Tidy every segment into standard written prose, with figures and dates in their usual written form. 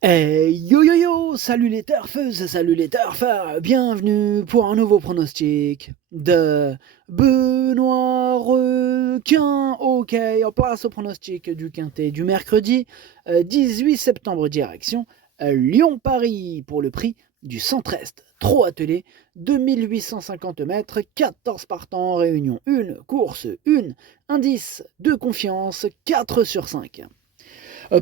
Yo yo yo, salut les turfeuses, salut les turfeurs, bienvenue pour un nouveau pronostic de Benoît Requin. Ok, en place au pronostic du quintet du mercredi 18 septembre, direction Lyon-Paris pour le prix du centre-est. Trop attelé, 2850 mètres, 14 partants en réunion, une course, une indice de confiance, 4 sur 5.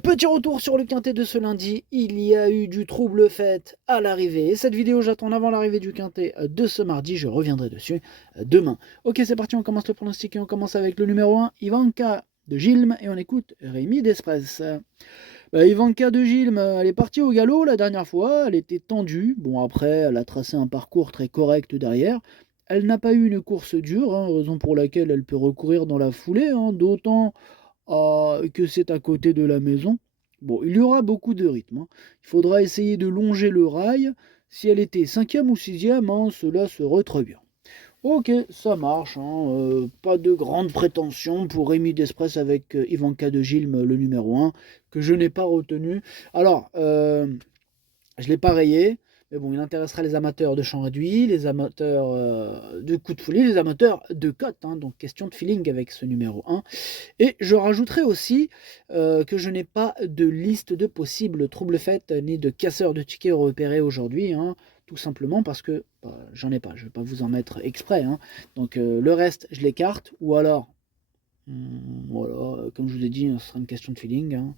Petit retour sur le quintet de ce lundi, il y a eu du trouble fait à l'arrivée. Et cette vidéo, j'attends avant l'arrivée du quintet de ce mardi, je reviendrai dessus demain. Ok, c'est parti, on commence le pronostic et on commence avec le numéro 1, Ivanka de Gilm, et on écoute Rémi Despres. Ivanka de Gilm, elle est partie au galop la dernière fois, elle était tendue. Bon, après, elle a tracé un parcours très correct derrière. Elle n'a pas eu une course dure, raison pour laquelle elle peut recourir dans la foulée, d'autant que c'est à côté de la maison. Bon, il y aura beaucoup de rythme, Il faudra essayer de longer le rail. Si elle était cinquième ou sixième, cela serait très bien. Ok, ça marche. Pas de grandes prétentions pour Rémi Despres avec Ivanka de Gilm, le numéro un, que je n'ai pas retenu. Alors, je l'ai pas rayé, mais bon, il intéressera les amateurs de champ réduit, les amateurs de coups de folie, les amateurs de cote. Donc, question de feeling avec ce numéro un. Et je rajouterai aussi que je n'ai pas de liste de possibles troubles faits ni de casseurs de tickets repérés aujourd'hui, tout simplement parce que j'en ai pas, je ne vais pas vous en mettre exprès. Donc le reste, je l'écarte, ou alors, voilà, comme je vous ai dit, ce sera une question de feeling.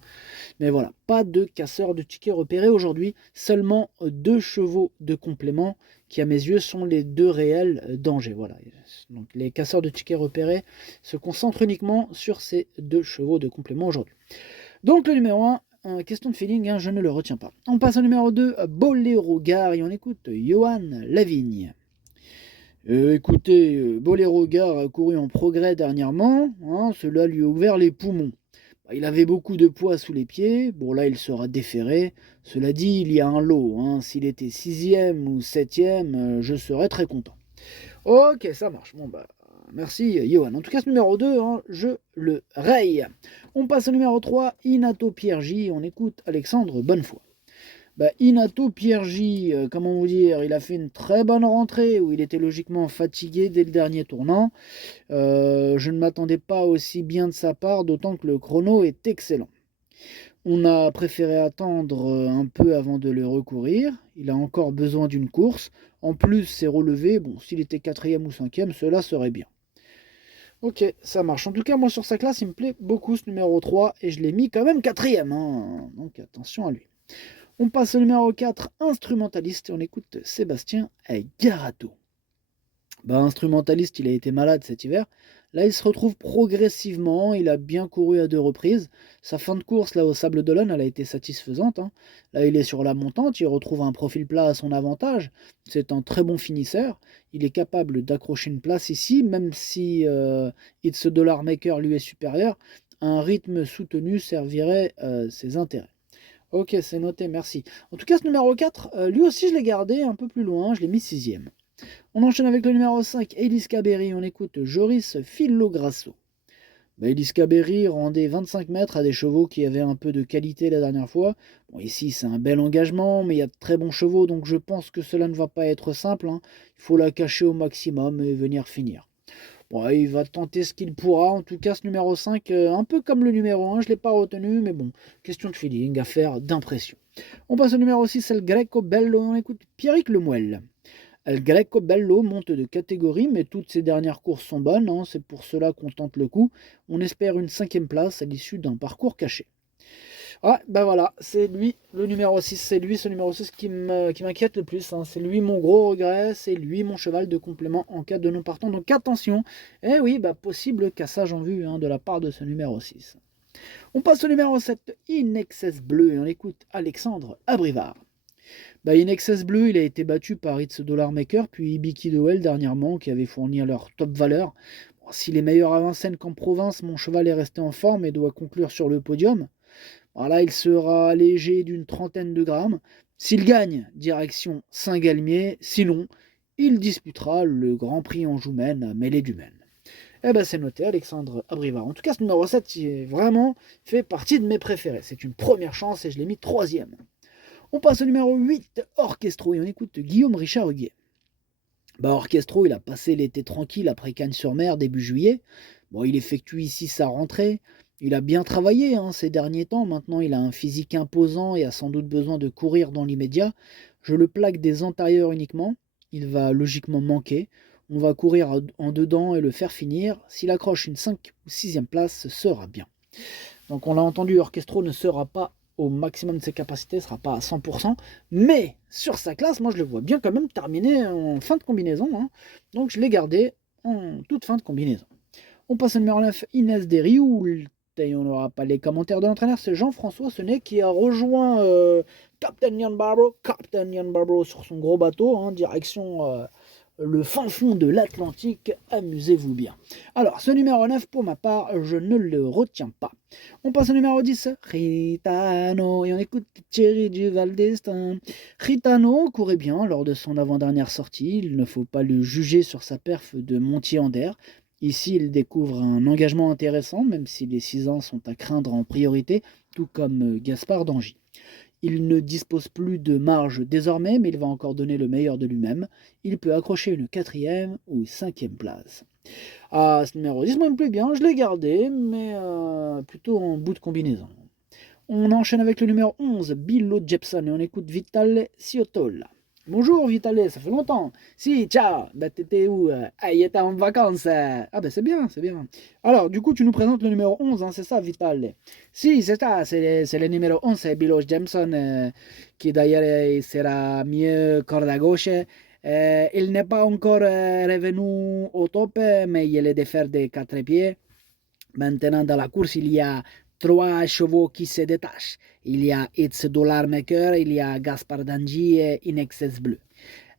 Mais voilà, pas de casseurs de tickets repérés aujourd'hui, seulement deux chevaux de complément qui à mes yeux sont les deux réels dangers. Voilà. Donc les casseurs de tickets repérés se concentrent uniquement sur ces deux chevaux de complément aujourd'hui. Donc le numéro 1, question de feeling, je ne le retiens pas. On passe au numéro 2, Boléro Gare, et on écoute Johan Lavigne. Écoutez, Boléro Gare a couru en progrès dernièrement, cela lui a ouvert les poumons. Il avait beaucoup de poids sous les pieds. Bon, là, il sera déféré. Cela dit, il y a un lot. S'il était sixième ou septième, je serais très content. Ok, ça marche. Bon, merci, Johan. En tout cas, ce numéro 2, je le raye. On passe au numéro 3, Inato Piergi. On écoute Alexandre Bonnefoy. Inato Piergi, comment vous dire, il a fait une très bonne rentrée où il était logiquement fatigué dès le dernier tournant. Je ne m'attendais pas aussi bien de sa part, d'autant que le chrono est excellent. On a préféré attendre un peu avant de le recourir. Il a encore besoin d'une course. En plus, ses relevés, bon, s'il était quatrième ou cinquième, cela serait bien. Ok, ça marche. En tout cas, moi sur sa classe, il me plaît beaucoup ce numéro 3 et je l'ai mis quand même quatrième. Donc attention à lui. On passe au numéro 4, instrumentaliste, et on écoute Sébastien Garato. Instrumentaliste, il a été malade cet hiver. Là, il se retrouve progressivement. Il a bien couru à deux reprises. Sa fin de course, là, au Sable d'Olonne, elle a été satisfaisante. Là, il est sur la montante. Il retrouve un profil plat à son avantage. C'est un très bon finisseur. Il est capable d'accrocher une place ici, même si It's a Dollar Maker lui est supérieur. Un rythme soutenu servirait ses intérêts. Ok, c'est noté, merci. En tout cas, ce numéro 4, lui aussi, je l'ai gardé un peu plus loin. Je l'ai mis sixième. On enchaîne avec le numéro 5, Elis Caberi. On écoute Joris Filograsso. Elis Caberi rendait 25 mètres à des chevaux qui avaient un peu de qualité la dernière fois. Bon, ici, c'est un bel engagement, mais il y a de très bons chevaux, donc je pense que cela ne va pas être simple. Il faut la cacher au maximum et venir finir. Bon, il va tenter ce qu'il pourra. En tout cas, ce numéro 5, un peu comme le numéro 1, je ne l'ai pas retenu, mais bon, question de feeling, affaire d'impression. On passe au numéro 6, El Greco Bello. On écoute Pierrick Lemuel. El Greco Bello monte de catégorie, mais toutes ses dernières courses sont bonnes. C'est pour cela qu'on tente le coup. On espère une cinquième place à l'issue d'un parcours caché. Ah, voilà, c'est lui, le numéro 6. C'est lui, ce numéro 6 qui m'inquiète le plus. C'est lui mon gros regret. C'est lui mon cheval de complément en cas de non partant. Donc attention. Eh oui, possible cassage en vue de la part de ce numéro 6. On passe au numéro 7, In Excess Bleu, et on écoute Alexandre Abrivard. In Excess Bleu, il a été battu par It's Dollar Maker, puis Ibiki Dowell dernièrement, qui avait fourni leur top valeur. S'il est meilleur à Vincennes qu'en province, mon cheval est resté en forme et doit conclure sur le podium. Là, il sera allégé d'une trentaine de grammes. S'il gagne, direction Saint-Galmier. Sinon, il disputera le Grand Prix Anjou-Maine à Mêlée du Maine. C'est noté, Alexandre Abrivard. En tout cas, ce numéro 7 vraiment fait partie de mes préférés. C'est une première chance et je l'ai mis troisième. On passe au numéro 8, Orchestro, et on écoute Guillaume Richard Huguet. Orchestro, il a passé l'été tranquille après Cannes-sur-Mer début juillet. Bon, il effectue ici sa rentrée. Il a bien travaillé ces derniers temps. Maintenant, il a un physique imposant et a sans doute besoin de courir dans l'immédiat. Je le plaque des antérieurs uniquement. Il va logiquement manquer. On va courir en dedans et le faire finir. S'il accroche une 5 ou 6e place, ce sera bien. Donc on l'a entendu, Orchestro ne sera pas au maximum de ses capacités, ne sera pas à 100%, mais sur sa classe, moi je le vois bien quand même terminer en fin de combinaison, donc je l'ai gardé en toute fin de combinaison. On passe au numéro 9, Inès Derrioult, et on n'aura pas les commentaires de l'entraîneur, c'est Jean-François Senet qui a rejoint Captain Ian Barbaro sur son gros bateau, direction le fin fond de l'Atlantique, amusez-vous bien. Alors, ce numéro 9, pour ma part, je ne le retiens pas. On passe au numéro 10, Ritano, et on écoute Thierry Duval d'Estaing. Ritano courait bien lors de son avant-dernière sortie, il ne faut pas le juger sur sa perf de Montier-Ander. Ici, il découvre un engagement intéressant, même si les 6 ans sont à craindre en priorité, tout comme Gaspard Dangy. Il ne dispose plus de marge désormais, mais il va encore donner le meilleur de lui-même. Il peut accrocher une 4e ou 5e place. Ce numéro 10 me plaît bien, je l'ai gardé, mais plutôt en bout de combinaison. On enchaîne avec le numéro 11, Billo Jepson, et on écoute Vitale Ciotola. Bonjour Vitale, ça fait longtemps. Si, ciao, t'étais où? Il était en vacances. C'est bien, c'est bien. Alors, du coup, tu nous présentes le numéro 11, c'est ça, Vitale? Si, c'est ça, c'est le numéro 11, c'est Billo Jepson, qui d'ailleurs sera mieux corde à gauche. Il n'est pas encore revenu au top, mais il est de faire des 4 pieds. Maintenant, dans la course, il y a 3 chevaux qui se détachent. Il y a It's Dollar Maker, il y a Gaspard Dangy et Inexcess Bleu.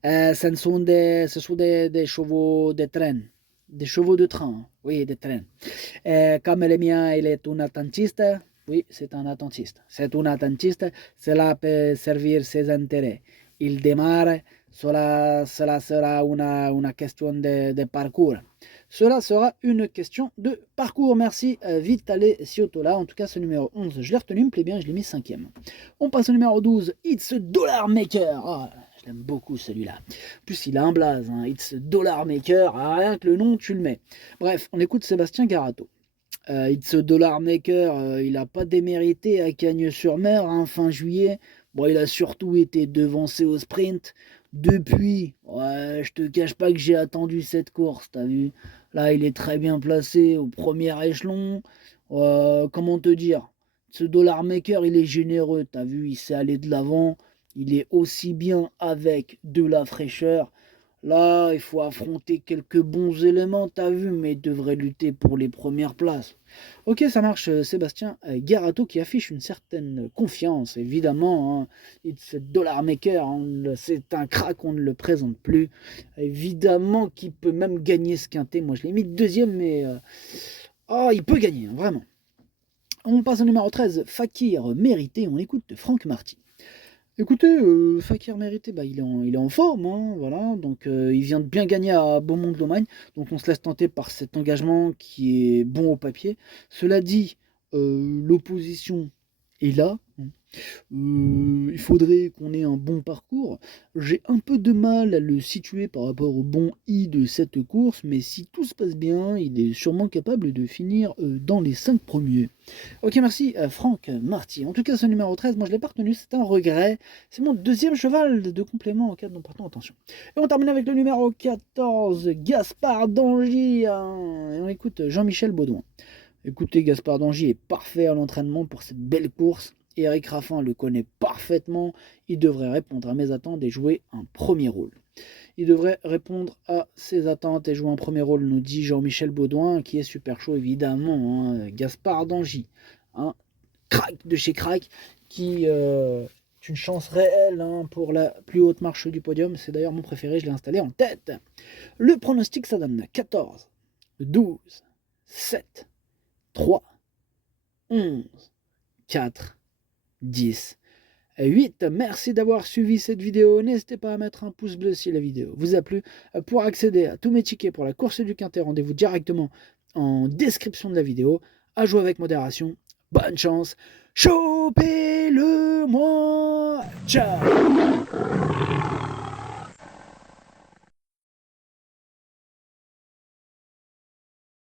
Ce sont des chevaux de train. Des chevaux de train, oui, de train. Comme le mien, il est un attentiste. Oui, c'est un attentiste. C'est un attentiste. Cela peut servir ses intérêts. Il démarre. Cela sera une question de parcours. Cela sera une question de parcours. Merci Vitale Ciotola. En tout cas, ce numéro 11, je l'ai retenu, il me plaît bien, je l'ai mis 5e. On passe au numéro 12, It's Dollar Maker. Je l'aime beaucoup celui-là. En plus, il a un blaze, It's Dollar Maker. Rien que le nom, tu le mets. Bref, on écoute Sébastien Garato. It's Dollar Maker, il n'a pas démérité à Cagnes-sur-Mer, fin juillet. Bon, il a surtout été devancé au sprint. Depuis, je te cache pas que j'ai attendu cette course, t'as vu. Là, il est très bien placé au premier échelon. Comment te dire? Ce dollar maker, il est généreux, t'as vu, il sait aller de l'avant. Il est aussi bien avec de la fraîcheur. Là, il faut affronter quelques bons éléments, t'as vu, mais il devrait lutter pour les premières places. Ok, ça marche, Sébastien Garato qui affiche une certaine confiance, évidemment. It's Dollar Maker, c'est un crack, on ne le présente plus. Évidemment qu'il peut même gagner ce quintet. Moi, je l'ai mis 2e, mais il peut gagner, vraiment. On passe au numéro 13, Fakir Mérité. On écoute Franck Marty. Écoutez, Fakir Mérité, il est en forme, voilà. Donc il vient de bien gagner à Beaumont-de-Lomagne. Donc on se laisse tenter par cet engagement qui est bon au papier. Cela dit, l'opposition est là. Il faudrait qu'on ait un bon parcours. J'ai un peu de mal à le situer par rapport au bon I de cette course, mais si tout se passe bien, il est sûrement capable de finir dans les 5 premiers. Ok, merci Franck Marty. En tout cas, ce numéro 13, moi je l'ai pas retenu, c'est un regret. C'est mon 2e cheval de complément en cas de non-partant, attention. Et on termine avec le numéro 14, Gaspard Dangy. Et on écoute Jean-Michel Baudouin. Écoutez, Gaspard Dangy est parfait à l'entraînement pour cette belle course. Eric Raffin le connaît parfaitement. Il devrait répondre à mes attentes et jouer un premier rôle. Il devrait répondre à ses attentes et jouer un premier rôle, nous dit Jean-Michel Baudouin, qui est super chaud évidemment. Gaspard Dangy, crack de chez crack, qui est une chance réelle pour la plus haute marche du podium. C'est d'ailleurs mon préféré, je l'ai installé en tête. Le pronostic, ça donne 14, 12, 7, 3, 11, 4, 10, 8. Merci d'avoir suivi cette vidéo. N'hésitez pas à mettre un pouce bleu si la vidéo vous a plu. Pour accéder à tous mes tickets pour la course du Quintet, rendez-vous directement en description de la vidéo. À jouer avec modération. Bonne chance. Chopez-le moi. Ciao.